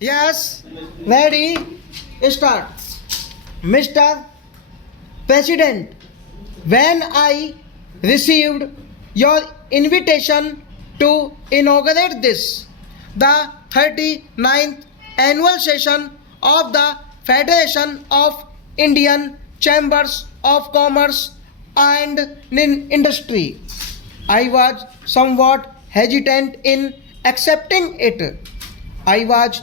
Yes, ready, start. Mr. President, when I received your invitation to inaugurate this, the 39th annual session of the Federation of Indian Chambers of Commerce and Industry, I was somewhat hesitant in accepting it. I was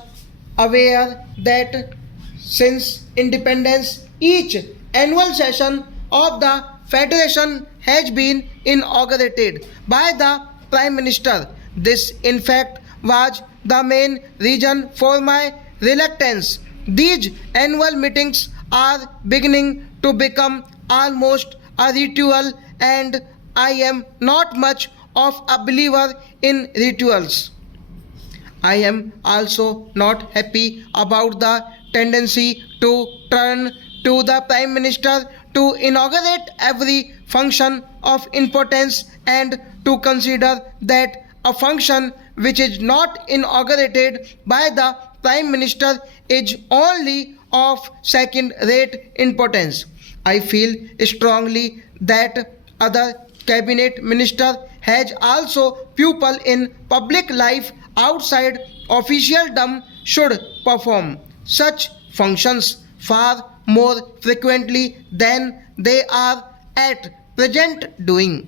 aware that since independence, each annual session of the Federation has been inaugurated by the Prime Minister. This, in fact, was the main reason for my reluctance. These annual meetings are beginning to become almost a ritual, and I am not much of a believer in rituals. I am also not happy about the tendency to turn to the Prime Minister to inaugurate every function of importance and to consider that a function which is not inaugurated by the Prime Minister is only of second rate importance. I feel strongly that other cabinet minister has also pupil in public life outside officialdom should perform such functions far more frequently than they are at present doing.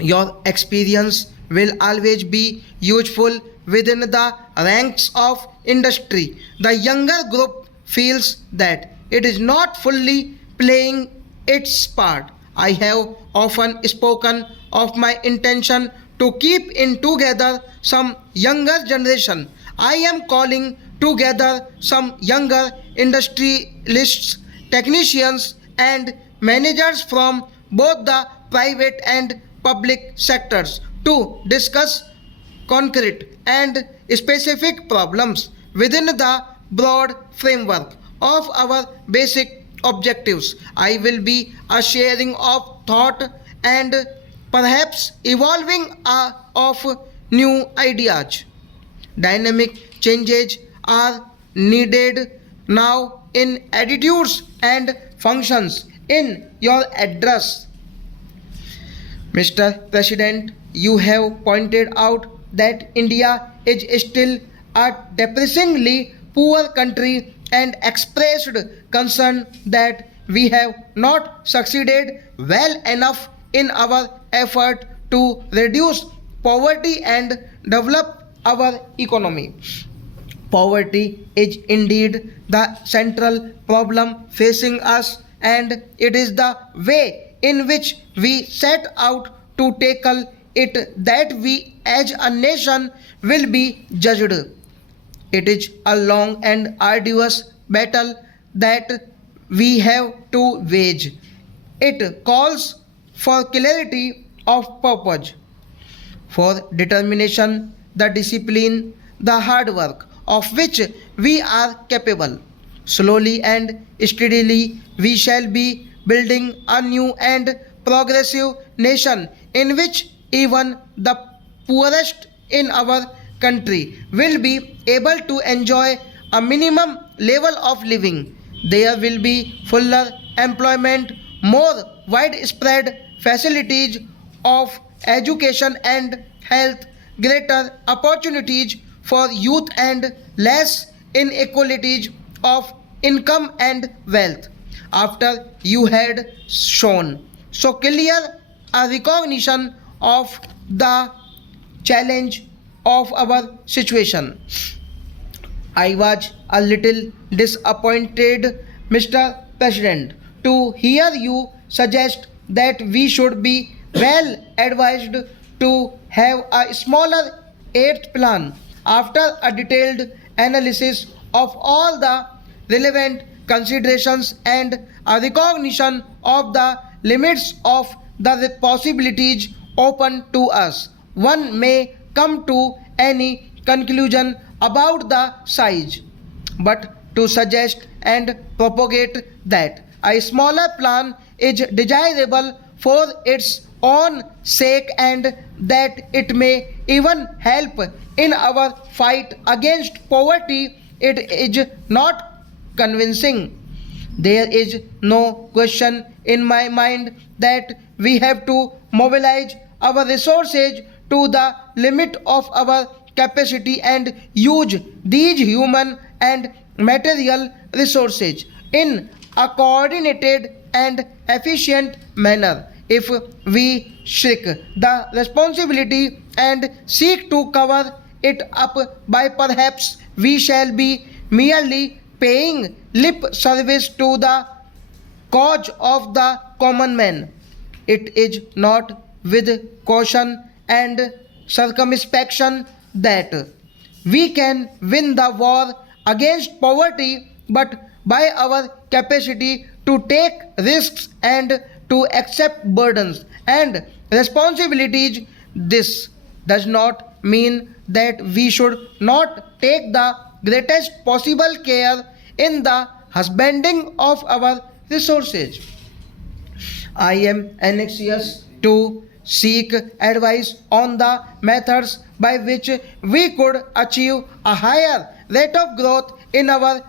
Your experience will always be useful within the ranks of industry. The younger group feels that it is not fully playing its part. I have often spoken of my intention to keep in together some younger generation. I am calling together some younger industrialists, technicians, and managers from both the private and public sectors to discuss concrete and specific problems within the broad framework of our basic objectives. I will be a sharing of thought and perhaps evolving of new ideas. Dynamic changes are needed now in attitudes and functions. In your address, Mr. President, you have pointed out that India is still a depressingly poor country and expressed concern that we have not succeeded well enough in our effort to reduce poverty and develop our economy. Poverty is indeed the central problem facing us, and it is the way in which we set out to tackle it that we as a nation will be judged. It is a long and arduous battle that we have to wage. It calls for clarity of purpose, for determination, the discipline, the hard work of which we are capable. Slowly and steadily, we shall be building a new and progressive nation in which even the poorest in our country will be able to enjoy a minimum level of living. There will be fuller employment, more widespread facilities of education and health, greater opportunities for youth, and less inequalities of income and wealth. After you had shown so clear a recognition of the challenge of our situation, I was a little disappointed, Mr. President, to hear you suggest that we should be well advised to have a smaller eighth plan. After a detailed analysis of all the relevant considerations and a recognition of the limits of the possibilities open to us, one may come to any conclusion about the size. But to suggest and propagate that a smaller plan is desirable for its own sake and that it may even help in our fight against poverty, it is not convincing. There is no question in my mind that we have to mobilize our resources to the limit of our capacity and use these human and material resources in a coordinated and efficient manner. If we shrink the responsibility and seek to cover it up by perhaps we shall be merely paying lip service to the cause of the common man. It is not with caution and circumspection that we can win the war against poverty, but by our capacity to take risks and to accept burdens and responsibilities. This does not mean that we should not take the greatest possible care in the husbanding of our resources. I am anxious to seek advice on the methods by which we could achieve a higher rate of growth in our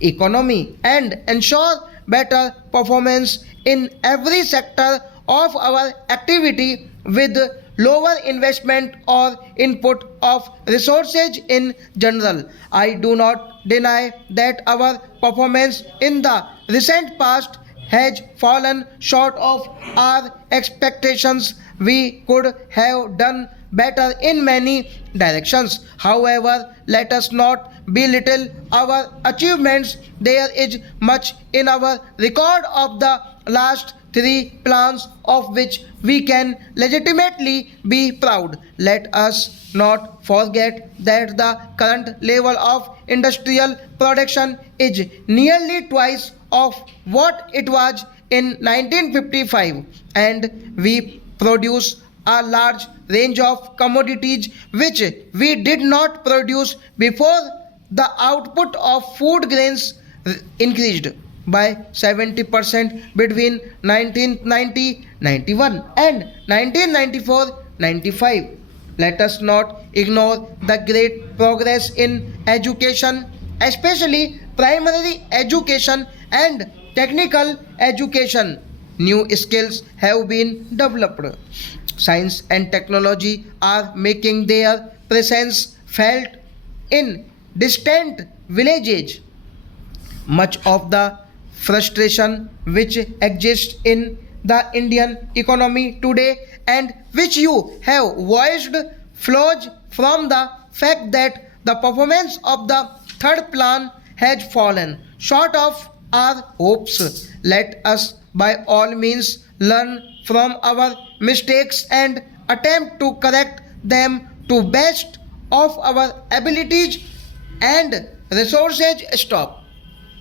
economy and ensure better performance in every sector of our activity with lower investment or input of resources in general. I do not deny that our performance in the recent past has fallen short of our expectations. We could have done better in many directions. However, let us not belittle our achievements. There is much in our record of the last three plans of which we can legitimately be proud. Let us not forget that the current level of industrial production is nearly twice of what it was in 1955, and we produce a large range of commodities which we did not produce before. The output of food grains increased by 70% between 1990-91 and 1994-95. Let us not ignore the great progress in education, especially primary education and technical education. New skills have been developed. Science and technology are making their presence felt in distant villages. Much of the frustration which exists in the Indian economy today and which you have voiced flows from the fact that the performance of the third plan has fallen short of our hopes. Let us by all means learn from our mistakes and attempt to correct them to best of our abilities and resources. Stop.